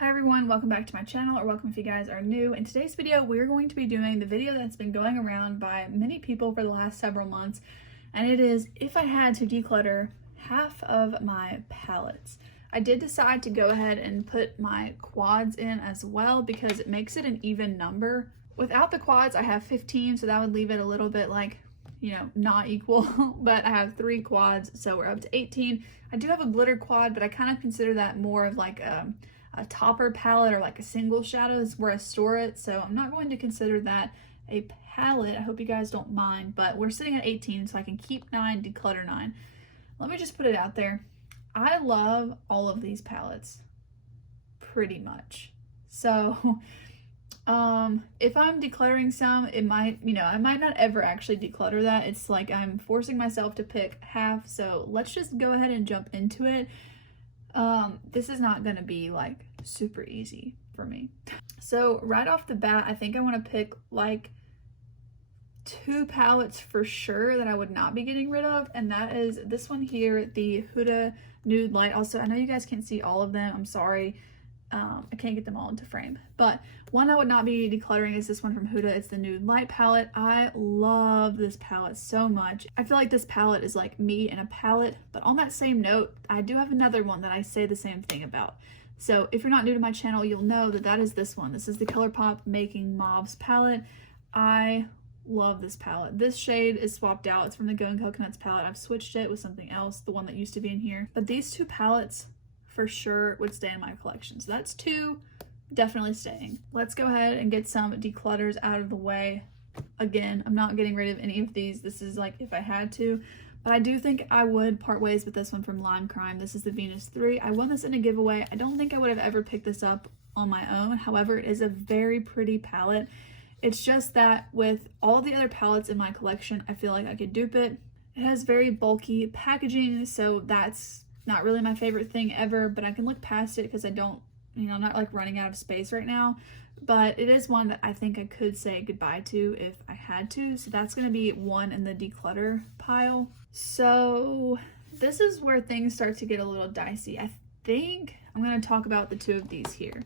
Hi everyone, welcome back to my channel, or welcome if you guys are new. In today's video, we're going to be doing the video that's been going around by many people for the last several months, and it is if I had to declutter half of my palettes. I did decide to go ahead and put my quads in as well because it makes it an even number. Without the quads, I have 15, so that would leave it a little bit like, you know, not equal, but I have 3 quads, so we're up to 18. I do have a glitter quad, but I kind of consider that more of like a topper palette or like a single shadow is where I store it, so I'm not going to consider that a palette. I hope you guys don't mind, but we're sitting at 18, so I can keep 9, declutter 9. Let me just put it out there. I love all of these palettes pretty much. So if I'm decluttering some, it might, I might not ever actually declutter that. It's like I'm forcing myself to pick half, so let's just go ahead and jump into it. This is not gonna be like super easy for me. So right off the bat, I think I want to pick like 2 palettes for sure that I would not be getting rid of, and that is this one here, the Huda Nude Light. Also, I know you guys can't see all of them, I'm sorry. I can't get them all into frame, but one I would not be decluttering is this one from Huda. It's the Nude Light palette. I love this palette so much. I feel like this palette is like me in a palette, but on that same note, I do have another one that I say the same thing about. So if you're not new to my channel, you'll know that that is this one. This is the ColourPop Making Mauves palette. I love this palette. This shade is swapped out. It's from the Going Coconuts palette. I've switched it with something else, the one that used to be in here. But these 2 palettes for sure would stay in my collection. So that's 2 definitely staying. Let's go ahead and get some declutters out of the way. Again, I'm not getting rid of any of these. This is like if I had to, but I do think I would part ways with this one from Lime Crime. This is the Venus 3. I won this in a giveaway. I don't think I would have ever picked this up on my own. However, it is a very pretty palette. It's just that with all the other palettes in my collection, I feel like I could dupe it. It has very bulky packaging, so that's not really my favorite thing ever, but I can look past it because I don't, I'm not like running out of space right now. But it is one that I think I could say goodbye to if I had to, so that's going to be one in the declutter pile. So this is where things start to get a little dicey. I think I'm going to talk about the 2 of these here.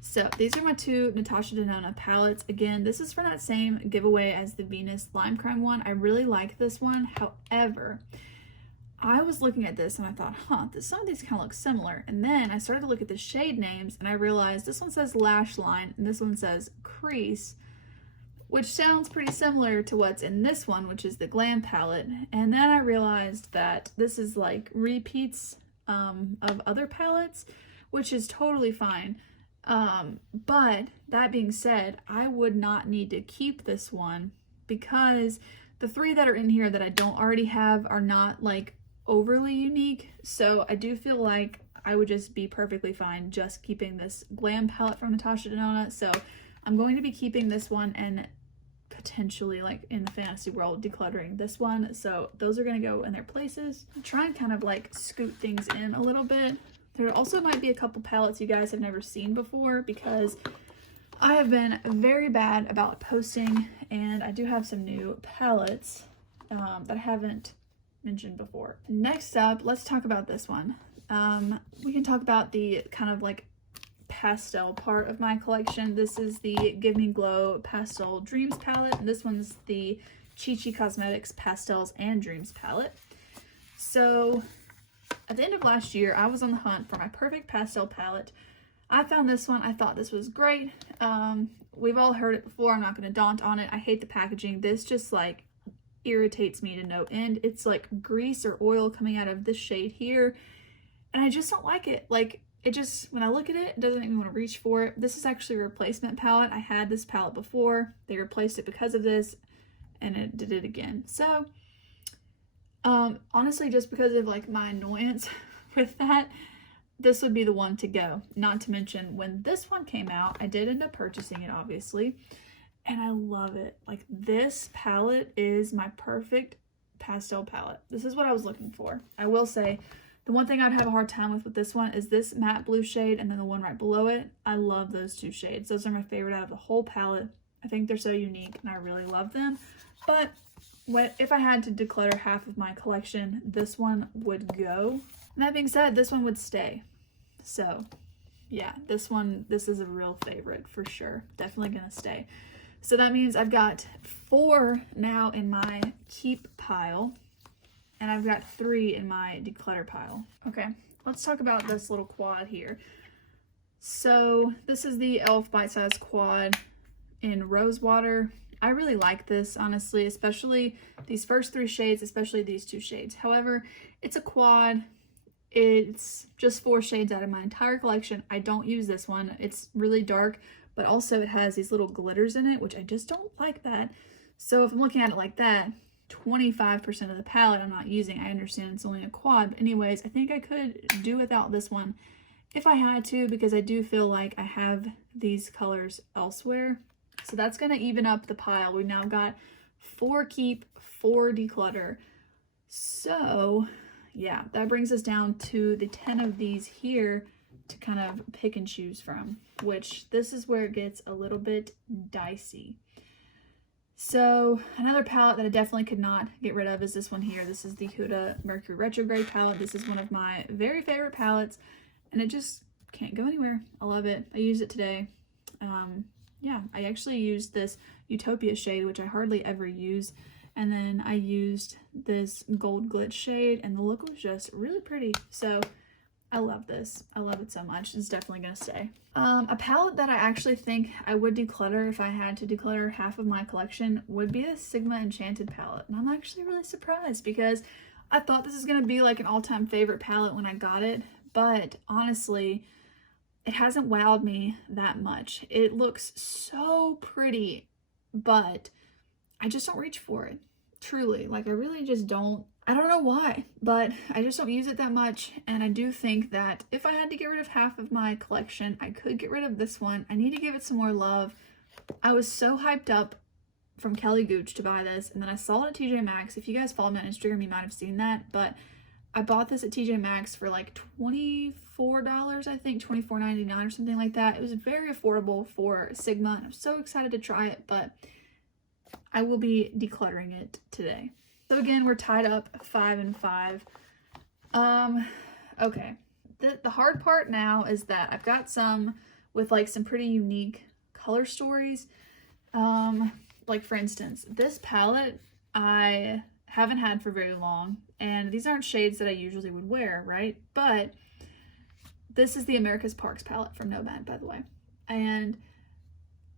So these are my 2 Natasha Denona palettes. Again, this is from that same giveaway as the Venus Lime Crime one. I really like this one. However, I was looking at this and I thought, some of these kind of look similar. And then I started to look at the shade names and I realized this one says Lash Line and this one says Crease, which sounds pretty similar to what's in this one, which is the Glam palette. And then I realized that this is like repeats of other palettes, which is totally fine. But that being said, I would not need to keep this one because the 3 that are in here that I don't already have are not like overly unique. So I do feel like I would just be perfectly fine just keeping this Glam palette from Natasha Denona. So I'm going to be keeping this one and potentially, like in the fantasy world, decluttering this one. So those are going to go in their places. I'll try and kind of like scoot things in a little bit. There also might be a couple palettes you guys have never seen before because I have been very bad about posting, and I do have some new palettes that I haven't mentioned before. Next up, let's talk about this one. We can talk about the kind of like pastel part of my collection. This is the Give Me Glow Pastel Dreams palette, and this one's the Chi Chi Cosmetics Pastels and Dreams palette. So at the end of last year, I was on the hunt for my perfect pastel palette. I found this one. I thought this was great. We've all heard it before. I'm not going to daunt on it. I hate the packaging. This just like irritates me to no end. It's like grease or oil coming out of this shade here, and I just don't like it. Like, it just, when I look at it, it doesn't make me want to reach for it. This is actually a replacement palette. I had this palette before. They replaced it because of this, and it did it again. So honestly, just because of like my annoyance with that, this would be the one to go. Not to mention, when this one came out, I did end up purchasing it, obviously, and I love it. Like, this palette is my perfect pastel palette. This is what I was looking for. I will say, the one thing I'd have a hard time with this one is this matte blue shade and then the one right below it. I love those 2 shades. Those are my favorite out of the whole palette. I think they're so unique and I really love them. But if I had to declutter half of my collection, this one would go. And that being said, this one would stay. So yeah, this is a real favorite for sure. Definitely gonna stay. So that means I've got 4 now in my keep pile, and I've got 3 in my declutter pile. Okay, let's talk about this little quad here. So this is the e.l.f. Bite Size Quad in Rosewater. I really like this, honestly, especially these first 3 shades, especially these 2 shades. However, it's a quad. It's just 4 shades out of my entire collection. I don't use this one. It's really dark, but also it has these little glitters in it, which I just don't like that. So if I'm looking at it like that, 25% of the palette I'm not using. I understand it's only a quad, but anyways, I think I could do without this one if I had to, because I do feel like I have these colors elsewhere. So that's going to even up the pile. We now got 4 keep, 4 declutter. So yeah, that brings us down to the 10 of these here to kind of pick and choose from, which this is where it gets a little bit dicey. So another palette that I definitely could not get rid of is this one here. This is the Huda Mercury Retrograde palette. This is one of my very favorite palettes, and it just can't go anywhere. I love it. I used it today. Yeah, I actually used this Utopia shade, which I hardly ever use. And then I used this gold glitch shade, and the look was just really pretty. So I love this. I love it so much. It's definitely going to stay. A palette that I actually think I would declutter if I had to declutter half of my collection would be the Sigma Enchanted palette. And I'm actually really surprised because I thought this was going to be like an all-time favorite palette when I got it. But honestly, it hasn't wowed me that much. It looks so pretty, but I just don't reach for it. Truly, like I really just don't. I don't know why, but I just don't use it that much. And I do think that if I had to get rid of half of my collection, I could get rid of this one. I need to give it some more love. I was so hyped up from Kelly Gooch to buy this, and then I saw it at TJ Maxx. If you guys follow me on Instagram, you might have seen that, but I bought this at TJ Maxx for like $24, I think, $24.99 or something like that. It was very affordable for Sigma, and I'm so excited to try it, but I will be decluttering it today. So again, we're tied up 5 and 5. Okay. The hard part now is that I've got some with like some pretty unique color stories. Like for instance, this palette I haven't had for very long, and these aren't shades that I usually would wear, right? But this is the America's Parks palette from Nomad, by the way. And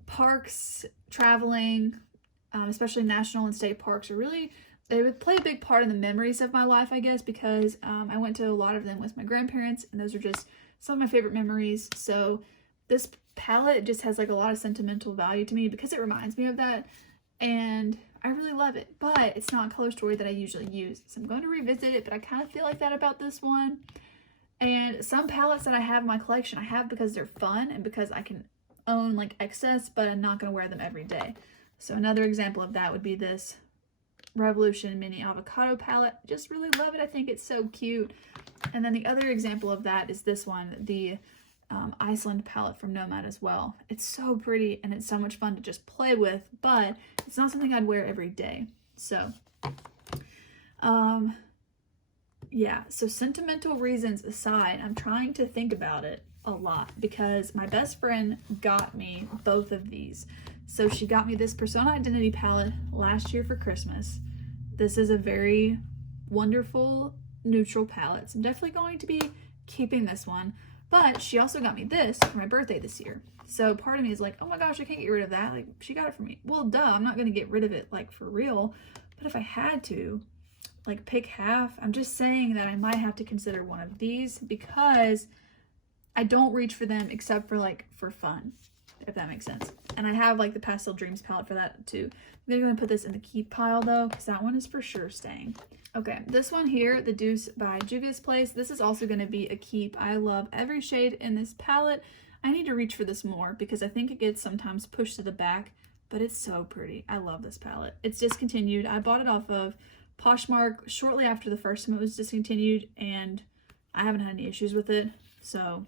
parks, traveling, especially national and state parks, are really, they would play a big part in the memories of my life, I guess, because I went to a lot of them with my grandparents, and those are just some of my favorite memories. So this palette just has like a lot of sentimental value to me because it reminds me of that, and I really love it, but it's not a color story that I usually use. So I'm going to revisit it, but I kind of feel like that about this one. And some palettes that I have in my collection, I have because they're fun and because I can own like excess, but I'm not going to wear them every day. So another example of that would be this Revolution Mini Avocado palette. Just really love it. I think it's so cute. And then the other example of that is this one, the Iceland palette from Nomad as well. It's so pretty and it's so much fun to just play with, but it's not something I'd wear every day. So, yeah, so sentimental reasons aside, I'm trying to think about it a lot because my best friend got me both of these. So she got me this Persona Identity palette last year for Christmas. This is a very wonderful neutral palette, so I'm definitely going to be keeping this one. But she also got me this for my birthday this year. So part of me is like, oh my gosh, I can't get rid of that. Like, she got it for me. Well, duh, I'm not going to get rid of it, like, for real. But if I had to, like, pick half, I'm just saying that I might have to consider one of these because I don't reach for them except for, like, for fun, if that makes sense. And I have, like, the Pastel Dreams palette for that, too. I'm going to put this in the keep pile, though, because that one is for sure staying. Okay, this one here, the Deuce by Juvia's Place, this is also going to be a keep. I love every shade in this palette. I need to reach for this more because I think it gets sometimes pushed to the back, but it's so pretty. I love this palette. It's discontinued. I bought it off of Poshmark shortly after the first time it was discontinued, and I haven't had any issues with it. So,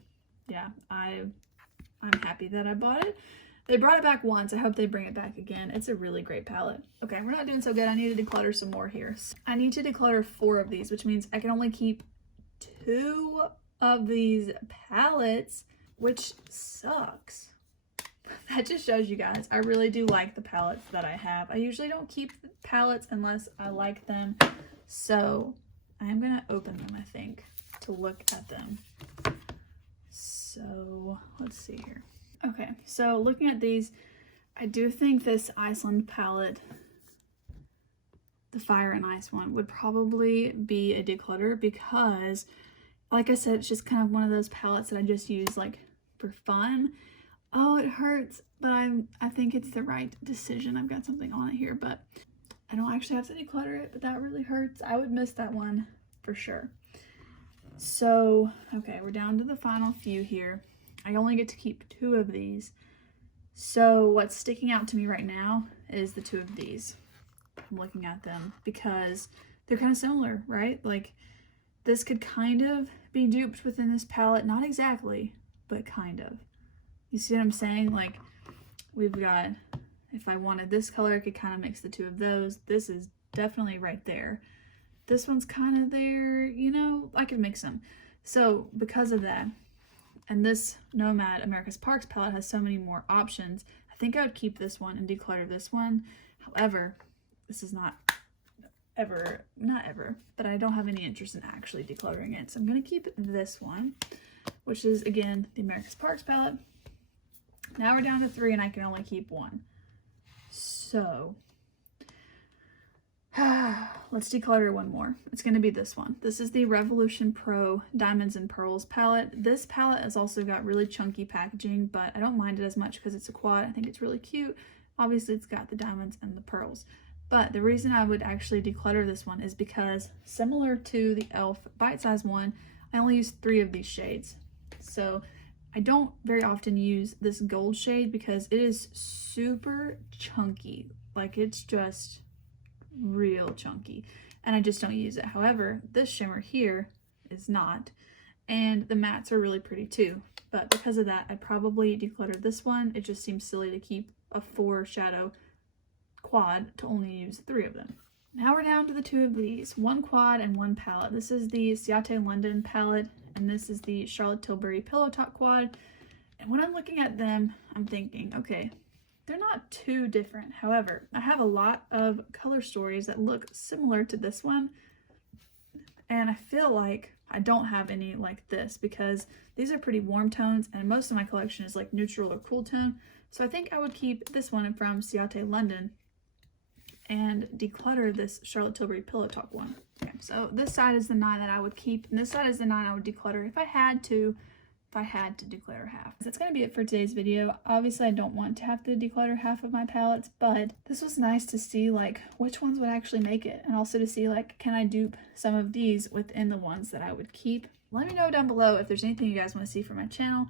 yeah, I'm happy that I bought it. They brought it back once. I hope they bring it back again. It's a really great palette. Okay, we're not doing so good. I need to declutter some more here. I need to declutter 4 of these, which means I can only keep 2 of these palettes. which sucks. That just shows you guys, I really do like the palettes that I have. I usually don't keep palettes unless I like them. So I'm gonna open them, I think, to look at them. So let's see here. Okay, so looking at these, I do think this Iceland palette, the Fire and Ice one, would probably be a declutter because, like I said, it's just kind of one of those palettes that I just use like for fun. Oh, it hurts, but I think it's the right decision. I've got something on it here, but I don't actually have to declutter it, but that really hurts. I would miss that one for sure. So, okay, we're down to the final few here. I only get to keep 2 of these. So what's sticking out to me right now is the 2 of these. I'm looking at them because they're kind of similar, right? Like this could kind of be duped within this palette. Not exactly, but kind of. You see what I'm saying? Like we've got, if I wanted this color, I could kind of mix the 2 of those. This is definitely right there. This one's kind of there, you know, I could mix them. So because of that, and this Nomad America's Parks palette has so many more options, I think I would keep this one and declutter this one. However, this is not ever, but I don't have any interest in actually decluttering it. So I'm gonna keep this one, which is again, the America's Parks palette. Now we're down to 3 and I can only keep 1. So let's declutter one more. It's going to be this one. This is the Revolution Pro Diamonds and Pearls palette. This palette has also got really chunky packaging, but I don't mind it as much because it's a quad. I think it's really cute. Obviously, it's got the diamonds and the pearls. But the reason I would actually declutter this one is because, similar to the e.l.f. Bite Size one, I only use 3 of these shades. So I don't very often use this gold shade because it is super chunky. Like it's just real chunky and I just don't use it. However, this shimmer here is not, and the mattes are really pretty too, but because of that I'd probably declutter this one. It just seems silly to keep a 4 shadow quad to only use 3 of them. Now we're down to the 2 of these, 1 quad and 1 palette. This is the Ciate London palette and this is the Charlotte Tilbury Pillow Top quad, and when I'm looking at them I'm thinking, okay, they're not too different. However, I have a lot of color stories that look similar to this one, and I feel like I don't have any like this because these are pretty warm tones and most of my collection is like neutral or cool tone. So I think I would keep this one from Ciate London and declutter this Charlotte Tilbury Pillow Talk one. Okay, so this side is the 9 that I would keep, and this side is the 9 I would declutter if I had to declutter half. That's gonna be it for today's video. Obviously I don't want to have to declutter half of my palettes, but this was nice to see like which ones would actually make it, and also to see like, can I dupe some of these within the ones that I would keep. Let me know down below if there's anything you guys want to see from my channel.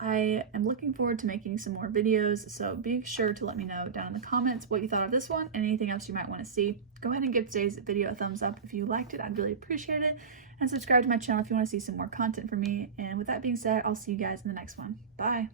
I am looking forward to making some more videos, so be sure to let me know down in the comments what you thought of this one and anything else you might want to see. Go ahead and give today's video a thumbs up if you liked it. I'd really appreciate it. And subscribe to my channel if you want to see some more content from me. And with that being said, I'll see you guys in the next one. Bye!